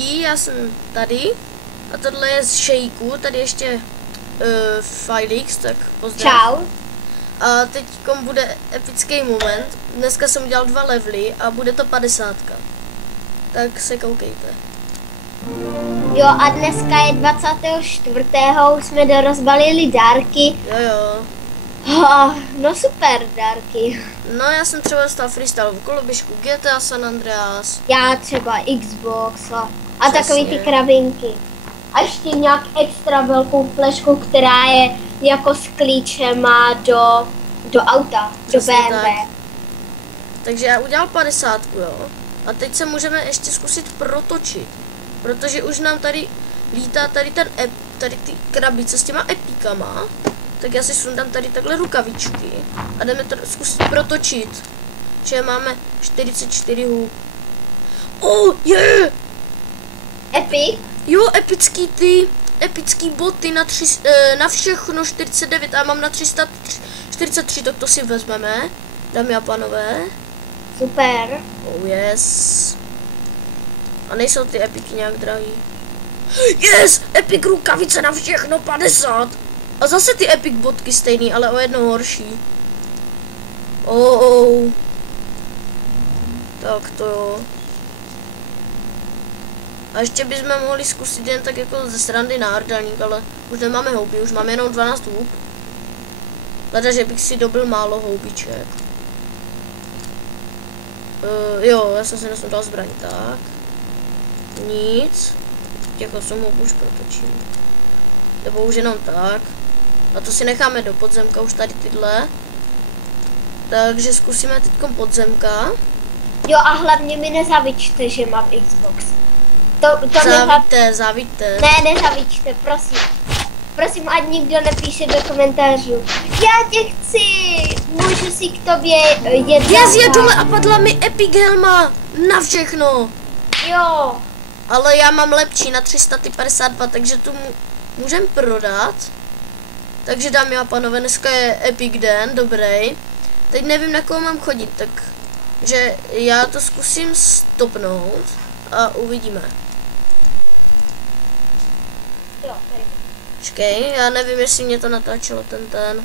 lidí, já jsem tady. A tohle je z Shakeu, tady ještě Filix, tak pozdrav. Čau. A teď bude epický moment. Dneska jsem udělal 2 levely a bude to 50. Tak se koukejte. Jo, a dneska je 24. Už jsme dorozbalili dárky. Jo. No super dárky. No já jsem třeba dostal freestyle v koloběžku, GTA San Andreas. Já třeba Xbox a Přesně. takový ty kravinky. A ještě nějak extra velkou flešku, která je jako s klíčema do auta, Přesně do BMW. tak. Takže já udělal 50, jo. A teď se můžeme ještě zkusit protočit. Protože už nám tady lítá tady ty krabice s těma epikama. Tak já si sundám tady takhle rukavičky a jdeme to zkusit protočit. Že máme 44 hub. Oh, yeah! Epic? Jo, epický boty na všechno 49 a já mám na 343, tak to si vezmeme, dámy a pánové. Super. Oh yes. A nejsou ty epiky nějak drahý. Yes! Epic rukavice na všechno 50. A zase ty epic botky stejný, ale o jedno horší. Oh. Tak to jo. A ještě bychom mohli zkusit jen tak jako ze srandy náhrdelník, ale už nemáme houby, už máme jenom 12 hub. Leda, že bych si dobil málo houbiček. Jo, já jsem si nesundal zbraň, tak. Nic. Těch 8 hub už protočím. Nebo už jenom tak. A to si necháme do podzemka, už tady tyhle. Takže zkusíme teďkom podzemka. Jo a hlavně mi nezavičte, že mám Xbox. Závidíte. Ne, nezavičte, prosím. Prosím, ať nikdo nepíše do komentářů. Já tě chci, můžu si k tobě jet. Je dole a padla mi epic helma na všechno. Jo. Ale já mám lepší na 352, takže tu můžem prodat. Takže dámy a pánové, dneska je epic den, dobrý. Teď nevím, na koho mám chodit, takže já to zkusím stopnout a uvidíme. Jo, Počkej, já nevím, jestli mě to natáčelo ten.